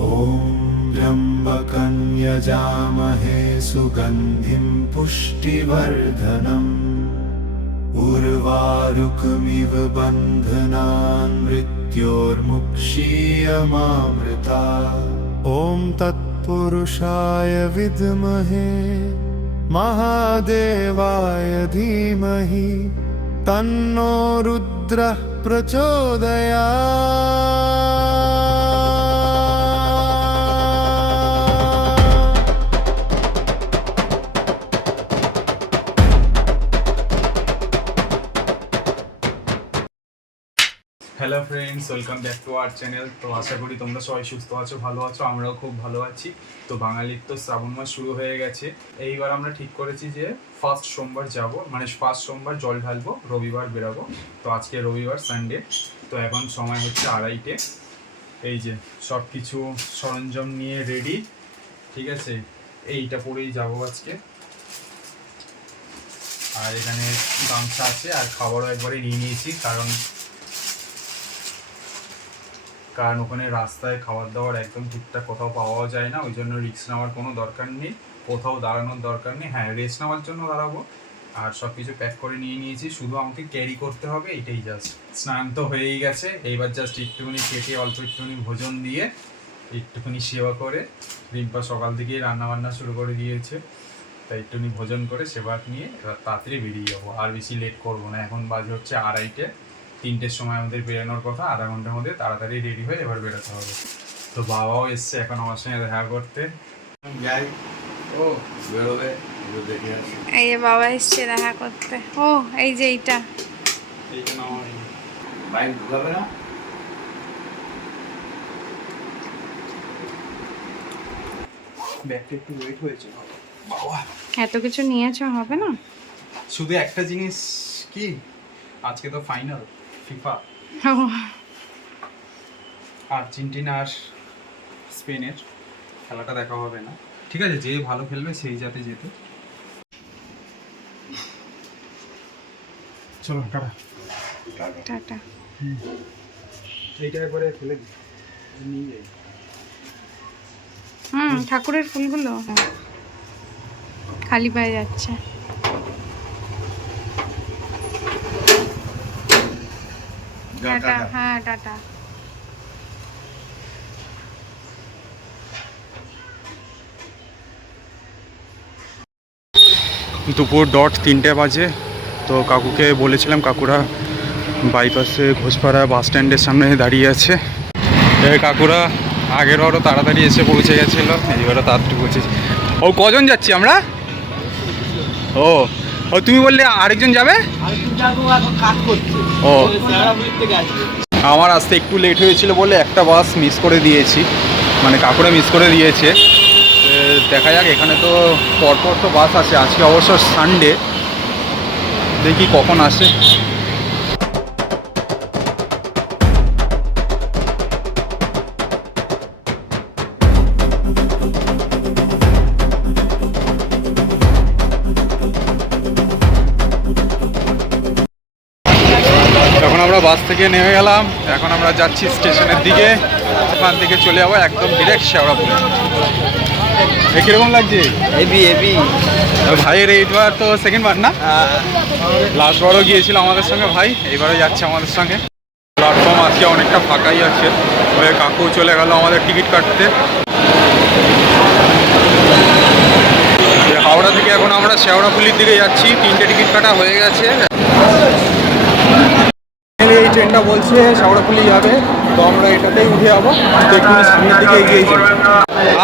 ॐ त्र्यम्बकं यजामहे सुगन्धिं पुष्टिवर्धनम् उर्वारुकमिव बन्धनान् मृत्योर्मुक्षीयमामृतात्। ॐ तत्पुरुषाय विद्महे महादेवाय धीमहि तन्नो रुद्रः प्रचोदयात्। Hello friends, welcome back to our channel. তো আশা করি তোমরা সবাই সুস্থ আছো, ভালো আছো। আমরাও খুব ভালো আছি। তো বাঙালির তো শ্রাবণ মাস শুরু হয়ে গেছে। এইবার আমরা ঠিক করেছি যে ফার্স্ট সোমবার যাব, মানে ফার্স্ট সোমবার জল ঢালবো, রবিবার বেরাবো। তো আজকে রবিবার, সানডে। তো এখন সময় হচ্ছে 2:30। এই যে সব কিছু সরঞ্জাম নিয়ে রেডি, ঠিক আছে। এইটা পরেই যাব আজকে। আর এখানে গামছা আছে, আর খাবারও একবারে নিয়ে নিয়েছি, কারণ ওখানে রাস্তায় খাবার দাবার একদম ঠিকঠাক কোথাও পাওয়া যায় না। ওই জন্য রিস্ক নেওয়ার কোনো দরকার নেই, কোথাও দাঁড়ানোর দরকার নেই। হ্যাঁ, রেস্ট নেওয়ার জন্য দাঁড়াবো। আর সব কিছু প্যাক করে নিয়ে নিয়েছি, শুধু আমাকে ক্যারি করতে হবে, এটাই জাস্ট। স্নান তো হয়েই গেছে, এইবার জাস্ট একটুখানি কেটে অল্প একটুখানি ভোজন দিয়ে একটুখানি সেবা করে, রিম্পা সকাল থেকেই রান্নাবান্না শুরু করে দিয়েছে, তাই একটুখানি ভোজন করে সেবা নিয়ে এবার তাড়াতাড়ি বেরিয়ে যাবো। আর বেশি লেট করবো না। এখন বাজে হচ্ছে 2:30। 3টের সময় আমাদের বেরোনোর কথা, আধা ঘন্টার মধ্যে তাড়াতাড়ি রেডি হয়ে এবার বেরোতে হবে। তো বাবাও এসছে এখন আমার সঙ্গে দেখা করতে। ও বেরোবে, দেখে আসি। এই যে বাবা এসছে দেখা করতে। ও এই যে এইটা আমার বাইক ঢুকাবে না? ব্যাগটা একটু ওয়েট হয়েছে বাবা। এত কিছু নিয়েছো, হবে না? শুধু একটা জিনিস, কি আজকে তো ফাইনাল ফিফা, ও, আর্জেন্টিনা আর স্পেনের খেলাটা দেখা হবে না। ঠিক আছে, যে ভালো খেলবে সেই যাতে যেতে। চলো টাটা। টাটা। এইটা একবারে ফেলে দিই, নিয়ে যাই। ঠাকুরের ফুলগুলো খালি পায়ে যাচ্ছে। টাটা। হ্যাঁ টাটা। দুপুর 3:00 বাজে। তো কাকুকে বলেছিলাম, কাকুরা বাইপাসে ঘোষপাড়া বাস স্ট্যান্ডের সামনে দাঁড়িয়ে আছে। কাকুরা আগের বারও তাড়াতাড়ি এসে পৌঁছে গেছিলো, এইবারও তাড়াতাড়ি পৌঁছেছি। ও কজন যাচ্ছি আমরা? ও ও তুমি বললে আরেকজন যাবে? ও, আমার আসতে একটু লেট হয়েছিল বলে একটা বাস মিস করে দিয়েছি, মানে কাকুরা মিস করে দিয়েছে। দেখা যাক, এখানে তো পরপর তো বাস আছে। আজকে অবশ্য সানডে, দেখি কখন আসে। এখন আমরা বাস থেকে নেমে গেলাম, এখন আমরা যাচ্ছি স্টেশনের দিকে। ওখান থেকে চলে যাবো একদম ডিরেক্ট শেওড়াফুলি। কিরকম লাগছে? এবি এবি ভাইয়ের এইবার তো সেকেন্ড বার না? লাস্ট বারও গিয়েছিল আমাদের সঙ্গে ভাই, এইবারও যাচ্ছে আমাদের সঙ্গে। প্ল্যাটফর্ম আজকে অনেকটা ফাঁকাই আছে। ওই কাকু চলে গেল আমাদের টিকিট কাটতে। হাওড়া থেকে এখন আমরা শেওড়াফুলির দিকে যাচ্ছি। 3টে টিকিট কাটা হয়ে গেছে। এই ট্রেনটা বলছে শেওড়াফুলি যাবে, তো আমরা এটাতেই উঠে যাবো। তো একটু সামনের দিকে এগিয়ে যাবো।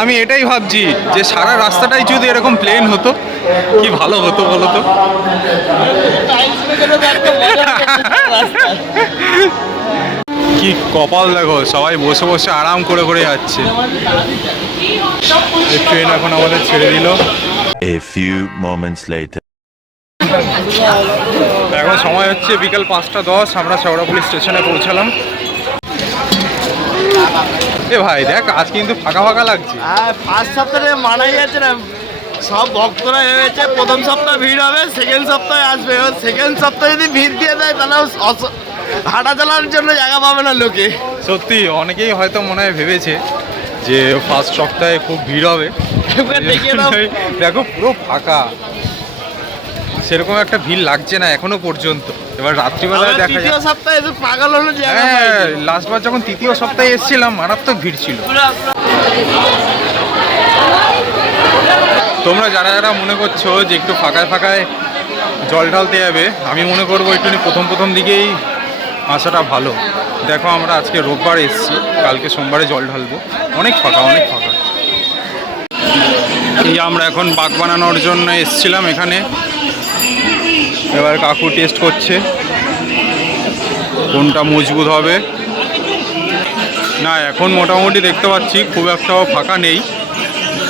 আমি এটাই ভাবছি যে সারা রাস্তাটাই যদি এরকম প্লেন হতো, কি ভালো হতো বলো তো। কি কপাল দেখো, সবাই বসে বসে আরাম করে করে যাচ্ছে। ট্রেন এখন আমাদের ছেড়ে দিল। A few moments later. এখন সময় হচ্ছে বিকাল 5:10। আমরা শেওড়াফুলি স্টেশনে পৌঁছালাম। এ ভাই দেখ, আজ কিন্তু ফাঁকা ফাঁকা লাগছে। ফার্স্ট সপ্তাহে মানাই যাচ্ছে না, সব ভক্তরা হয়েছে। প্রথম সপ্তাহে ভিড় হবে, সেকেন্ড সপ্তাহে আসবে। সেকেন্ড সপ্তাহে যদি ভিড় দিয়ে দেয় তাহলে হাঁটা চালানোর জন্য জায়গা পাবে না লোকে। সত্যি অনেকেই হয়তো মনে হয় ভেবেছে যে ফার্স্ট সপ্তাহে খুব ভিড় হবে। দেখো পুরো ফাঁকা, সেরকম একটা ভিড় লাগছে না এখনো পর্যন্ত। এবার রাত্রিবেলায় দেখা যায়। তৃতীয় সপ্তাহে তো পাগল হলো জায়গা হ্যাঁ, পাইনি। লাস্টবার যখন তৃতীয় সপ্তাহে এসেছিলাম মারাত্মক ভিড় ছিল। তোমরা যারা যারা মনে করছো যে একটু ফাঁকায় ফাঁকায় জল ঢালতে যাবে, আমি মনে করবো একটু প্রথম দিকেই আসাটা ভালো। দেখো আমরা আজকে রোববার এসেছি, কালকে সোমবারে জল ঢালবো। অনেক ফাঁকা, অনেক ফাঁকা। এই আমরা এখন বাঁক বানানোর জন্য এসেছিলাম এখানে। এবার কাকু টেস্ট করছে কোনটা মজবুত হবে। না, এখন মোটামুটি দেখতে পাচ্ছি খুব একটাও ফাঁকা নেই,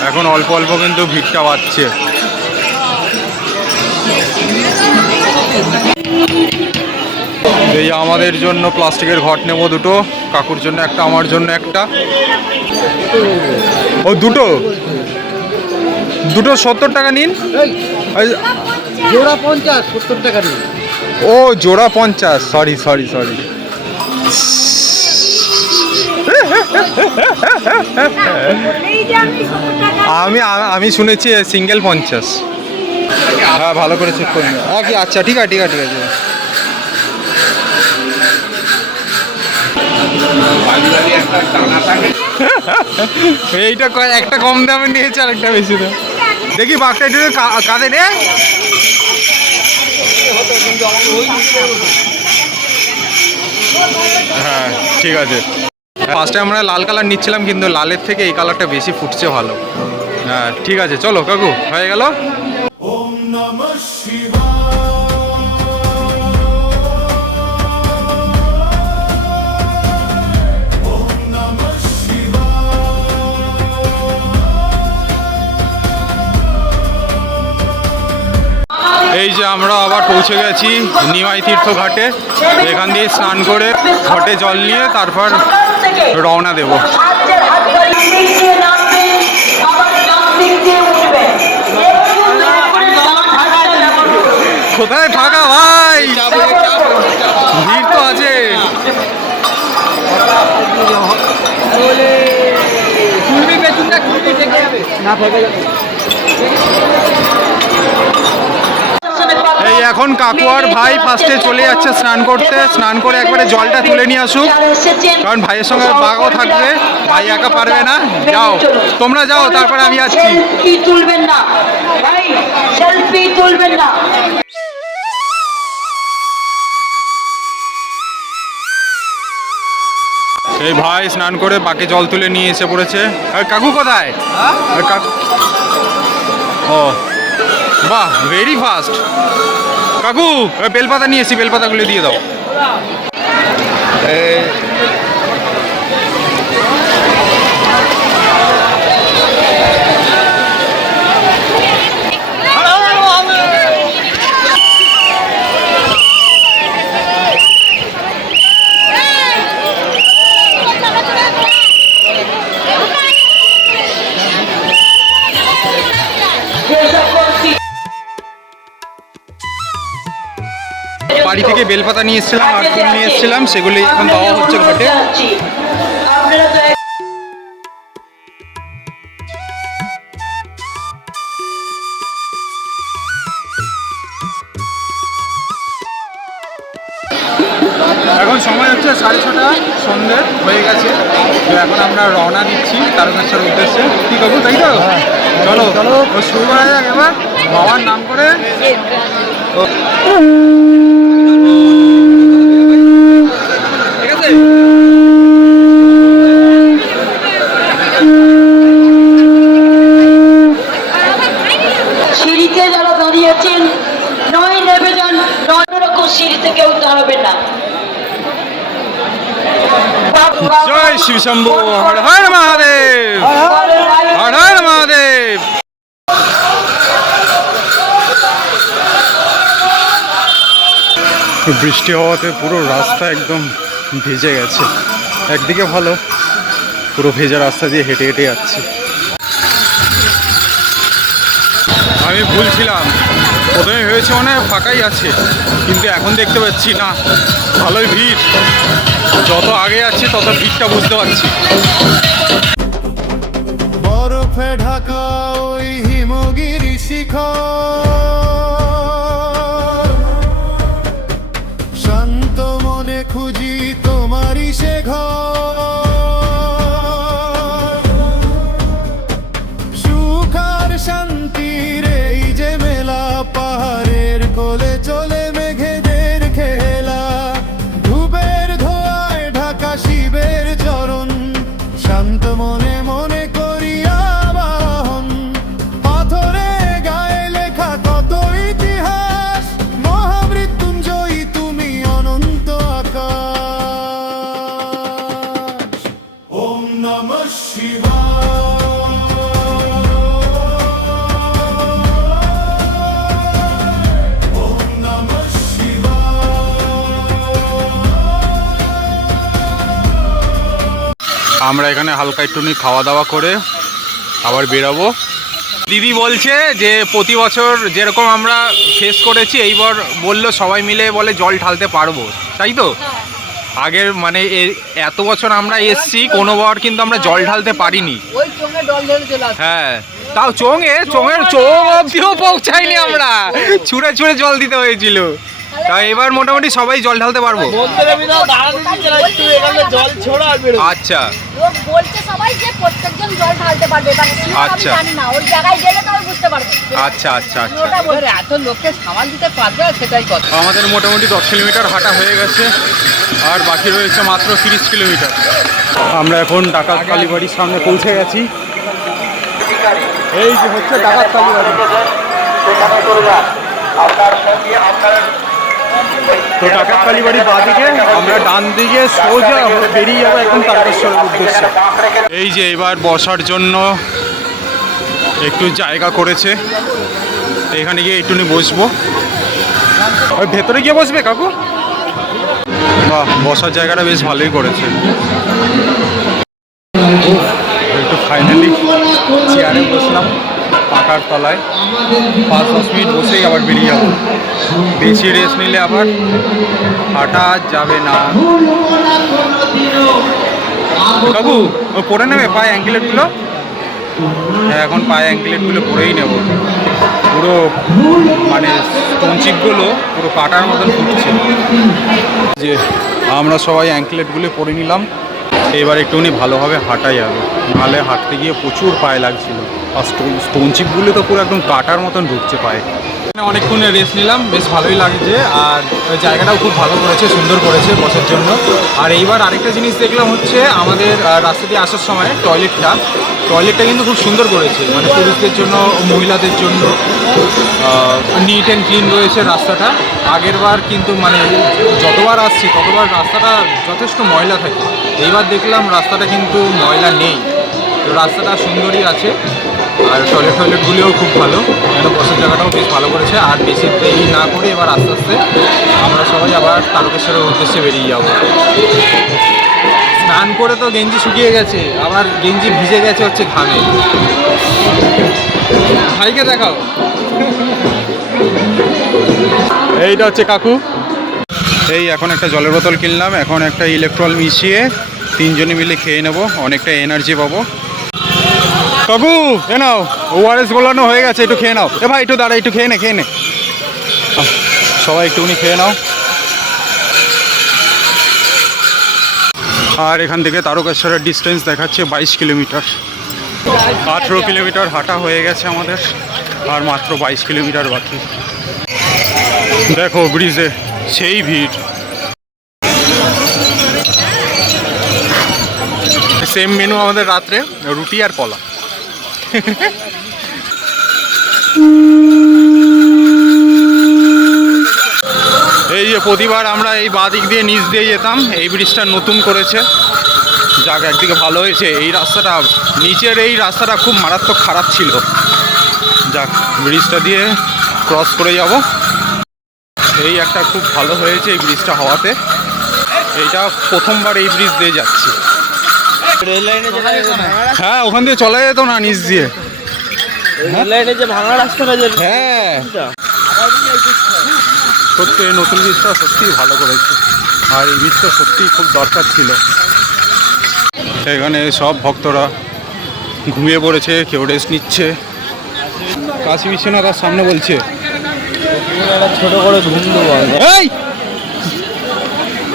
এখন অল্প অল্প কিন্তু ভিড়টা বাড়ছে। এই আমাদের জন্য প্লাস্টিকের ঘট নেব দুটো, কাকুর জন্য একটা, আমার জন্য একটা। ও দুটো 70 টাকা নিন। জোড়া 50, 70 টাকা নিন। ও জোড়া 50, সরি। আমি শুনেছি সিঙ্গেল 50। হ্যাঁ, ভালো করে চেক করে নিও। আচ্ছা ঠিক আছে। এইটা একটা কম দামে নিয়েছে আর একটা বেশি দাম। দেখি বাঘটা একটু কাঁদে রে। হ্যাঁ ঠিক আছে। ফার্স্টে আমরা লাল কালার নিচ্ছিলাম, কিন্তু লালের থেকে এই কালারটা বেশি ফুটছে ভালো। হ্যাঁ ঠিক আছে, চলো কাকু, হয়ে গেল। ওম নমঃ শিবায়। ওম নমঃ শিবায়। এই যে আমরা আবার পৌঁছে গেছি নিমাই তীর্থ ঘাটে। এখান দিয়ে স্নান করে ঘটে জল নিয়ে তারপর রওনা দেব। কোথায় ফাঁকা ভাই? ভিড় তো আছে। এই এখন কাকু আর ভাই ফার্স্টে চলে যাচ্ছে স্নান করতে। স্নান করে একবারে জলটা তুলে নিয়ে আসুক, কারণ ভাইয়ের সঙ্গে বাঘও থাকবে, ভাই একা পারবে না। যাও তোমরা যাও, তারপরে আমি আসছি। সেলফি তুলবেন না ভাই, সেলফি তুলবেন না। এই ভাই স্নান করে বাকি জল তুলে নিয়ে এসে পড়েছে। আর কাকু কোথায়? আর কাকু, ও বাহ, ভেরি ফাস্ট। কাকু বেলপাতা নিয়ে এসি, বেলপাতাগুলো দিয়ে দাও। বাড়ি থেকে বেলপাতা নিয়ে এসেছিলাম আর ফুল নিয়ে এসেছিলাম, সেগুলি এখন দেওয়া হচ্ছে ঘটে। আপনারা তো এখন সময় হচ্ছে 6:30, সন্ধ্যে হয়ে গেছে। তো এখন আমরা রওনা দিচ্ছি তারকেশ্বর উদ্দেশ্যে। কি কাকু, তাই তো? চলো ও শুরু করা যাক এবার বাবার নাম করে। ঠিক আছে। সিঁড়িতে যারা দাঁড়িয়েছেন, নয় নেমে যান, নয় রকম সিঁড়িতে কেউ দাঁড়াবেন না। জয় শিব শম্ভু, হর হর মহাদেব, হর হর মহাদেব। বৃষ্টি হওয়াতে পুরো রাস্তা একদম ভিজে গেছে। একদিকে ভালো, পুরো ভেজা রাস্তা দিয়ে হেঁটে হেঁটে যাচ্ছি। আমি ভুলছিলাম, প্রথমে ভেবেছি মনে হয় ফাঁকাই আছে, কিন্তু এখন দেখতে পাচ্ছি না, ভালোই ভিড়। যত আগে যাচ্ছি তত ভিড়টা বুঝতে পারছি। শিখর শান্ত মনে খুঁজি তোমারই সে ঘর সুখ আর শান্তির এই যে মেলা পাহাড়ের কোলে চলে মেঘেদের খেলা ধূপের ধোঁয়ায় ঢাকা শিবের চরণ শান্ত মনে মনে করি আবাহন পাথরে গায়ে লেখা কত ইতিহাস মহামৃত্যুঞ্জয়ী তুমি অনন্ত আকাশ ওম নমঃ শিবায় ওম নমঃ শিবায় আমরা এখানে হালকা একটুখানি খাওয়া দাওয়া করে আবার বেরাবো। দিদি বলছে যে প্রতি বছর যেরকম আমরা শেষ করেছি এইবার বললো সবাই মিলে বলে জল ঢালতে পারবো, তাই তো? আগের মানে এত বছর আমরা এসছি কোনোবার কিন্তু আমরা জল ঢালতে পারিনি। হ্যাঁ, তাও চোঙের চোঙ অবধিও পৌঁছাইনি আমরা, ছুঁড়ে ছুঁড়ে জল দিতে হয়েছিল। তা এবার মোটামুটি সবাই জল ঢালতে পারবো। আচ্ছা লোক বলছে সবাই যে প্রত্যেকজন জল ঢালতে পারবে, এবার আমি জানি না, ওই জায়গায় গেলে তবে বুঝতে পারবে। আচ্ছা আচ্ছা আচ্ছা, ওটা বলে এত লোককে সামাল দিতে পারবে সেটাই কথা। আমাদের মোটামুটি 10 কিলোমিটার হাঁটা হয়ে গেছে আর বাকি রয়েছে মাত্র 30 কিলোমিটার। আমরা এখন ডাকাত কালীবাড়ির সামনে পৌঁছে গেছি। এই যে হচ্ছে ডাকাত কালীবাড়ি। তো ডাকাত কালীবাড়ি বাঁদিকে, আমরা ডান দিকে সোজা বেরিয়ে যাবো এখন তারকেশ্বরের উদ্দেশ্যে। এই যে এবার বসার জন্য একটু জায়গা করেছে, এখানে গিয়ে একটুখানি বসবো। ওই ভেতরে গিয়ে বসবে কাকু? বাহ, বসার জায়গাটা বেশ ভালোই করেছে। একটু ফাইনালি চেয়ারে বসলাম পাকার তলায়, 5-10 মিনিট বসেই আবার বেরিয়ে যাবো। বেশি রেস্ট নিলে আবার হাঁটা যাবে না। কাকু ও পরে নেবে পায়ে অ্যাঙ্কেলেটগুলো? হ্যাঁ, এখন পায়ে অ্যাঙ্কেলেটগুলো পরেই নেব। পুরো মানে স্টোনচিপগুলো পুরো কাটার মতন ফুটছে। যে আমরা সবাই অ্যাঙ্কেলেটগুলো পরে নিলাম, এবার একটুখানি ভালোভাবে হাঁটা যাবে, নাহলে হাঁটতে গিয়ে প্রচুর পায়ে লাগছিল। আর স্টোনচিপগুলো তো পুরো একদম কাটার মতন ঢুকছে পায়ে। অনেকক্ষণ রেস্ট নিলাম, বেশ ভালোই লাগছে। আর ওই জায়গাটাও খুব ভালো করেছে, সুন্দর করেছে বসার জন্য। আর এইবার আরেকটা জিনিস দেখলাম হচ্ছে আমাদের রাস্তা দিয়ে আসার সময় টয়লেটটা কিন্তু খুব সুন্দর করেছে, মানে পুরুষদের জন্য মহিলাদের জন্য নিট অ্যান্ড ক্লিন রয়েছে রাস্তাটা। আগের বার কিন্তু মানে যতবার আসছি ততবার রাস্তাটা যথেষ্ট ময়লা থাকে, এইবার দেখলাম রাস্তাটা কিন্তু ময়লা নেই, তো রাস্তাটা সুন্দরই আছে। আর টয়লেটগুলিও খুব ভালো, কেন বসার জায়গাটাও বেশ ভালো করেছে। আর বেশি দেরি না করে এবার আস্তে আস্তে আমরা সবাই আবার তারকেশ্বরের উদ্দেশ্যে বেরিয়ে যাব। স্নান করে তো গেঞ্জি শুকিয়ে গেছে, আবার গেঞ্জি ভিজে গেছে হচ্ছে ঘামে। ভাইকে দেখাও, এইটা হচ্ছে কাকু। এই এখন একটা জলের বোতল কিনলাম, এখন একটা ইলেকট্রল মিশিয়ে 3 জনে মিলে খেয়ে নেবো, অনেকটা এনার্জি পাবো। কাকু এ নাও, ওআরএস গোলানো হয়ে গেছে, একটু খেয়ে নাও। এ ভাই একটু দাঁড়া, একটু খেয়ে নে। সবাই একটুখানি খেয়ে নাও। আর এখান থেকে তারকেশ্বরের ডিস্টেন্স দেখাচ্ছে 22 কিলোমিটার। 18 কিলোমিটার হাঁটা হয়ে গেছে আমাদের, আর মাত্র 22 কিলোমিটার বাকি। দেখো ব্রিজে সেই ভিড়। সেম মেনু আমাদের রাত্রে, রুটি আর কলা। এই যে প্রতিবার আমরা এই বাঁ দিক দিয়ে নিচ দিয়ে যেতাম, এই ব্রিজটা নতুন করেছে, যাক একদিকে ভালো হয়েছে। এই রাস্তাটা, নিচের এই রাস্তাটা খুব মারাত্মক খারাপ ছিল, যাক ব্রিজটা দিয়ে ক্রস করে যাব। এই একটা খুব ভালো হয়েছে এই ব্রিজটা হওয়াতে, এইটা প্রথমবার এই ব্রিজ দিয়ে যাচ্ছি। হ্যাঁ, ওখান দিয়ে চলা যেত না নিচ দিয়ে। হ্যাঁ, সত্যি এই নতুন ব্রিজটা সত্যিই ভালো করেছে, আর এই ব্রিজটা সত্যিই খুব দরকার ছিল। এখানে সব ভক্তরা ঘুমিয়ে পড়েছে, কেউ রেস্ট নিচ্ছে। কাশী বিশ্বনাথ আর সামনে বলছে একটা ছোট করে ঘুম দেবো এই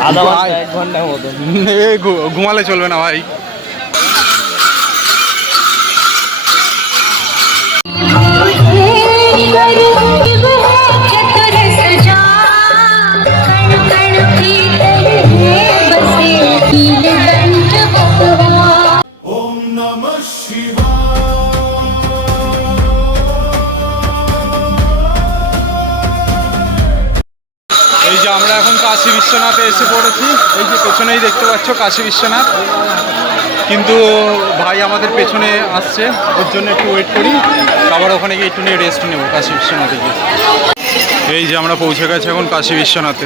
আধা ঘন্টা 1 ঘন্টার মতো। ঘুমালে চলবে না ভাই। ওম নমঃ শিবায়। এই যে আমরা এখন কাশী বিশ্বনাথে এসে পড়েছি। এই যে পেছনেই দেখতে পাচ্ছ কাশী বিশ্বনাথ, কিন্তু ভাই আমাদের পেছনে আসছে, ওর জন্য একটু ওয়েট করি, আবার ওখানে গিয়ে একটু নিয়ে রেস্ট নেবো কাশী বিশ্বনাথে গিয়ে। এই যে আমরা পৌঁছে গেছি এখন কাশী বিশ্বনাথে।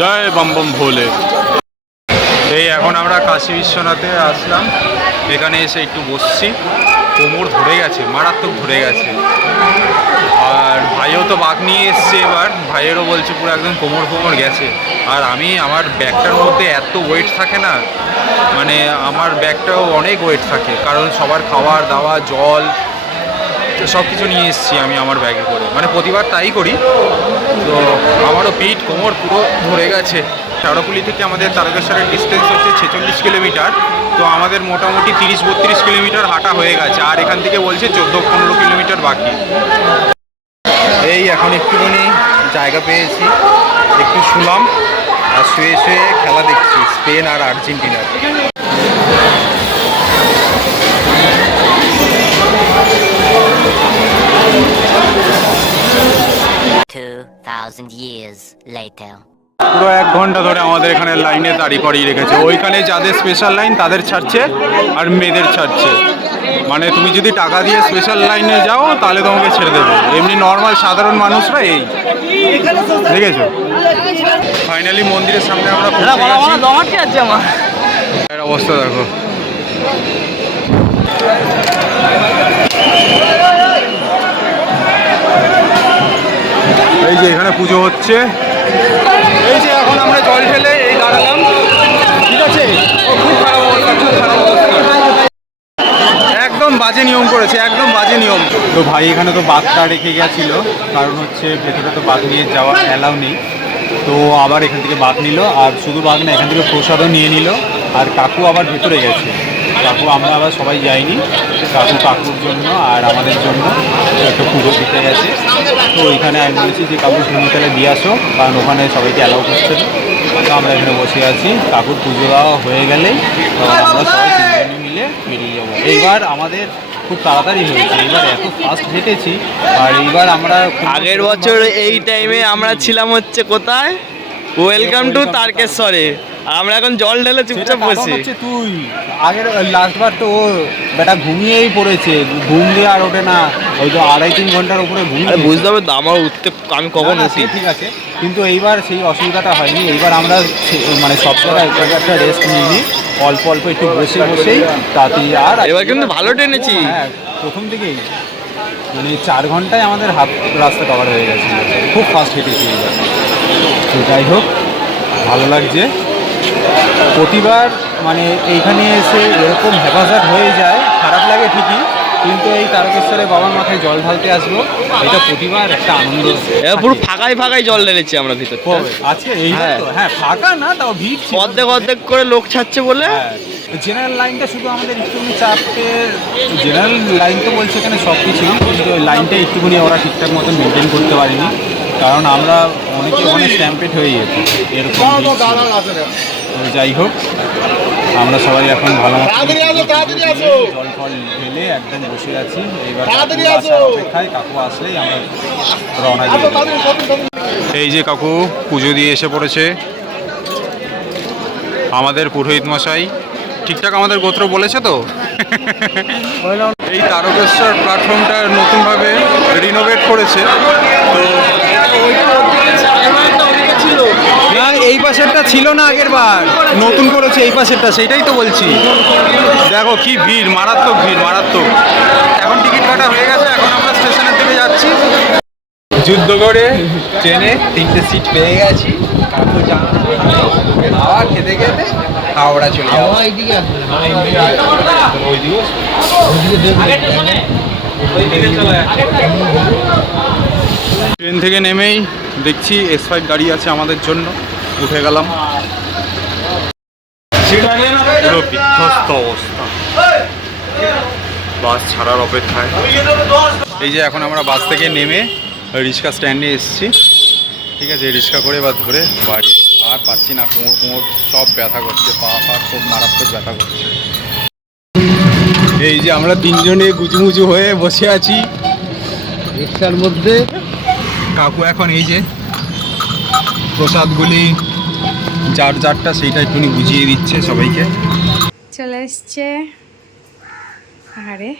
জয় বম বম ভোলে। এই এখন আমরা কাশী বিশ্বনাথে আসলাম, এখানে এসে একটু বসছি, কোমর ধরে গেছে, মারাত্মক ধরে গেছে। আর ভাইও তো বাঘ নিয়ে এসছে, এবার ভাইয়েরও বলছে পুরো একদম কোমর গেছে। আর আমি আমার ব্যাগটার মধ্যে এত ওয়েট থাকে না, মানে আমার ব্যাগটাও অনেক ওয়েট থাকে, কারণ সবার খাবার দাওয়া জল সব কিছু নিয়ে এসেছি আমি আমার ব্যাগে করে, মানে প্রতিবার তাই করি। তো আমারও পিঠ কোমর পুরো ধরে গেছে। শেওড়াফুলি থেকে আমাদের তারকেশ্বরের ডিস্টেন্স হচ্ছে 46 কিলোমিটার, তো আমাদের মোটামুটি 30-32 কিলোমিটার হাঁটা হয়ে গেছে, আর এখান থেকে বলছে 14-15 কিলোমিটার বাকি। এই এখন একটুখানি জায়গা পেয়েছি, একটু শুলাম, আর শুয়ে শুয়ে খেলা দেখছি স্পেন আর আর্জেন্টিনার। 2,000 years later. পুরো 1 ঘন্টা ধরে আমাদের এখানে লাইনে দাঁড়িয়ে করিয়ে রেখেছে। ওইখানে যাদের স্পেশাল লাইন তাদের ছাড়ছে, আর মেয়েদের ছাড়ছে। মানে তুমি যদি টাকা দিয়ে স্পেশাল লাইনে যাও তাহলে তোমাকে ছেড়ে দেবে, এমনি নর্মাল সাধারণ মানুষরা এই দেখেছো। ফাইনালি মন্দিরের সামনে আমরা পৌঁছে গেছি। এর অবস্থা দেখো। এই যে এখানে পুজো হচ্ছে, এই যে এখন আমরা জল ঢেলে এই দাঁড়ালাম, ঠিক আছে। খুব খারাপ অবস্থা, খুব খারাপ অবস্থা, একদম বাজে নিয়ম করেছে, একদম বাজে নিয়ম। তো ভাই এখানে তো বাঘটা রেখে গেছিলো, কারণ হচ্ছে ভেতরে তো বাঘ নিয়ে যাওয়া অ্যালাউ নেই, তো আবার এখান থেকে বাঘ নিল। আর শুধু বাঘ না, এখান থেকে প্রসাদও নিয়ে নিল। আর কাকু আবার ভেতরে গেছে, কাকু আমরা আবার সবাই যাইনি, কাকুর জন্য আর আমাদের জন্য একটা পুজো দিতে গেছে। তো ওইখানে আমি বলেছি যে কাকুর ভূমিকালে দিয়ে আসো, কারণ ওখানে সবাইকে অ্যালাউ করছে না। তো আমরা এখানে বসে আছি, কাকুর পুজো দেওয়া হয়ে গেলেই আমরা সবাই 3 জনে মিলে বেরিয়ে যাবো। এইবার আমাদের খুব তাড়াতাড়ি হয়েছে, এইবার এত ফাস্ট হেঁটেছি। আর এইবার আমরা আগের বছর এই টাইমে আমরা ছিলাম হচ্ছে কোথায়, ওয়েলকাম টু তারকেশ্বরে। আমরা এখন জল ঢেলে চুপচাপ বসি। তুই আগের লাস্টবার তো ও বেটা ঘুমিয়েই পড়েছে, ঘুম দিয়ে আর ওঠে না, ওই তো 2.5-3 ঘন্টার উপরে ঘুমিয়ে। বুঝতে হবে তো আমার উঠতে আমি কখন উঠি। ঠিক আছে, কিন্তু এইবার সেই অসুবিধাটা হয়নি। এইবার আমরা মানে সব জায়গায় একটা রেস্ট নিইনি, অল্প অল্প একটু বসেই তাড়াতাড়ি। আর এবার কিন্তু ভালো টেনেছি। হ্যাঁ, প্রথম থেকেই মানে 4 ঘন্টায় আমাদের হাফ রাস্তা কভার হয়ে গেছে, খুব ফাস্ট হেঁটেছি এইবার। তো যাই হোক, ভালো লাগছে। প্রতিবার মানে এইখানে এসে এরকম হেফাজত হয়ে যায়, খারাপ লাগে ঠিকই, কিন্তু এই তারকেশ্বরে বাবার মাথায় জল ঢালতে আসবো, এটা প্রতিবার একটা আনন্দ। পুরো ফাঁকাই জল ঢেলেছি আমরা ভিতর। আজকে এই তো হ্যাঁ ফাঁকা না, তাও ভিড় ছিল, অর্ধেক করে লোক ছাড়ছে বলে। জেনারেল লাইনটা শুধু আমাদের একটুখানি চাপের, জেনারেল লাইন তো বলছে এখানে সব কিছু, কিন্তু ওই লাইনটা একটুখানি ওরা ঠিকঠাক মতো মেনটেন করতে পারেনি, কারণ আমরা অনেকে ওখানে স্ট্যাম্পেড হয়ে যেত এরকম। তো যাই হোক, আমরা সবাই এখন ভালো জল ফল ঢেলে একদম বসে আছি। এইবার অপেক্ষায়, কাকু আসলেই আমরা রওনা দিয়ে। এই যে কাকু পুজো দিয়ে এসে পড়েছে, আমাদের পুরোহিত মশাই ঠিকঠাক আমাদের গোত্র বলেছে তো। এই তারকেশ্বর প্ল্যাটফর্মটা নতুনভাবে রিনোভেট করেছে, তো না এই পাশেরটা ছিল না আগের বার, নতুন করেছে এই পাশেরটা, সেইটাই তো বলছি। দেখো কি ভিড়, মারাত্মক ভিড়, মারাত্মক। এখন টিকিট কাটা হয়ে গেছে, এখন আমরা স্টেশনের দিকে যাচ্ছি। যুদ্ধ করে ট্রেনে 3টে সিট পেয়ে গেছি, কাকু খাওয়া খেতে খেতে হাওড়া চলে যাবো। ট্রেন থেকে নেমেই দেখছি S5 দাঁড়িয়ে আছে আমাদের জন্য, উঠে গেলাম। পুরো বিধ্বস্ত অবস্থা, বাস ছাড়ার অপেক্ষায়। এই যে এখন আমরা বাস থেকে নেমে রিক্সা স্ট্যান্ডে এসেছি, ঠিক আছে? রিক্সা করে বা ধরে বাড়ি। আর পাচ্ছি না, কোমর কোমর সব ব্যথা করছে, পা পা খুব মারাত্মক ব্যথা করছে। এই যে আমরা তিনজনে গুচুমুচু হয়ে বসে আছি রিক্সার মধ্যে। কাকু এখন এই যে প্রসাদগুলি যার যারটা সেইটা একটুখানি বুঝিয়ে দিচ্ছে সবাইকে। চলে এসছে। আরে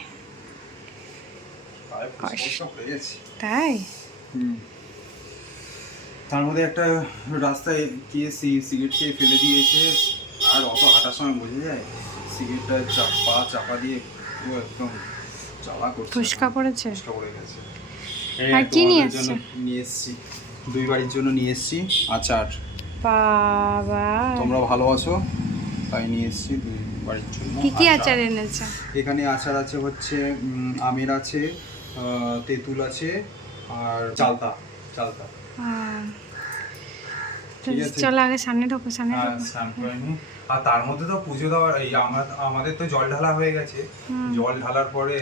তাই তার মধ্যে একটা রাস্তায় গিয়ে সিগারেট খেয়ে ফেলে দিয়েছে, আর অত হাঁটার সময় বোঝা যায় সিগারেটটা পা চাপা দিয়ে পুরো একদম চালা করছে, ফুসকা পড়েছে। ফুসকা পড়ে গেছে। আর কি নিয়ে তোমাদের জন্য এসছে? নিয়ে এসছি, 2 বাড়ির জন্য নিয়ে এসছি আচার। বাবা, তোমরা ভালোবাসো তাই নিয়ে এসছি 2 বাড়ির জন্য। কি কি আচার এনেছে? এখানে আচার আছে হচ্ছে আমের আছে, তেঁতুল আছে, আর চালতা। ঠিক আছে। চলো আগে সামনে ঢোকো, সামনে হ্যাঁ, ঢোকো। স্নান করে নিই। আর তার মধ্যে তো পুজো দেওয়ার এই আমাদের তো জল ঢালা হয়ে গেছে। জল ঢালার পরে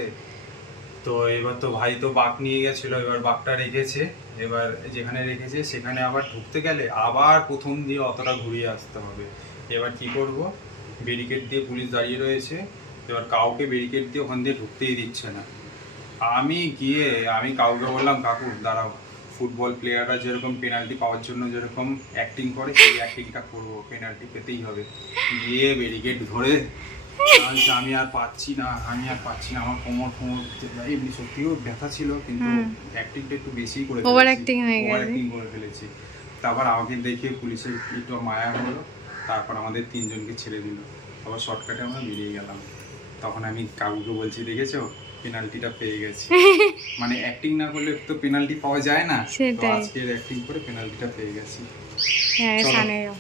তো এবার তো ভাই তো বাঁক নিয়ে গেছিল, এবার বাঁকটা রেখেছে। এবার যেখানে রেখেছে সেখানে আবার ঢুকতে গেলে আবার প্রথম দিয়ে অতটা ঘুরিয়ে আসতে হবে। এবার কি করব, ব্যারিকেড দিয়ে পুলিশ দাঁড়িয়ে রয়েছে, এবার কাউকে ব্যারিকেড দিয়ে ওখান দিয়ে ঢুকতেই দিচ্ছে না। আমি কাউকে বললাম, কাকু দাঁড়াও, ফুটবল প্লেয়াররা যেরকম পেনাল্টি পাওয়ার জন্য যেরকম অ্যাক্টিং করে সেই অ্যাক্টিংটা করবো, পেনাল্টি পেতেই হবে। গিয়ে ব্যারিকেড ধরে আমি আর পাচ্ছি না, আমার কোমর এমনি সত্যিও ব্যথা ছিল, কিন্তু অ্যাক্টিংটা একটু বেশিই করে ওভার অ্যাক্টিং হয়ে গেছে, ওভার অ্যাক্টিং করে ফেলেছি। তারপর আমাকে দেখে পুলিশের একটু মায়া হলো, তারপর আমাদের 3 জনকে ছেড়ে দিল। আবার শর্টকাটে আমরা বেরিয়ে গেলাম। তখন আমি কাকুকে বলছি, দেখেছো পেনাল্টিটা পেয়ে গেছি। মানে অ্যাক্টিং না করলে তো পেনাল্টি পাওয়া যায় না, তো সেটাই। আজকের অ্যাক্টিং করে পেনাল্টিটা পেয়ে গেছি। হ্যাঁ, চলো। সামনে যাও।